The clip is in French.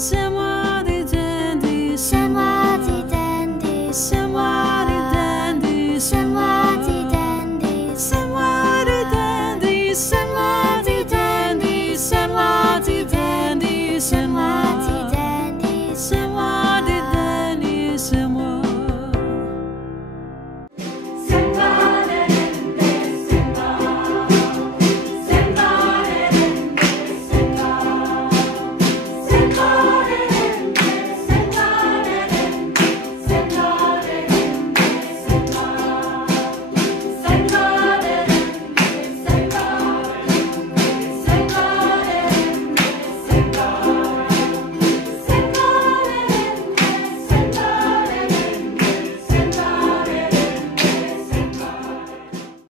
C'est moi des dandy, C'est moi des dandy, c'est moi des dandy, c'est moi des dandy, c'est moi des dandy, c'est moi des dandy, c'est moi des dandy, c'est moi des dandy, c'est moi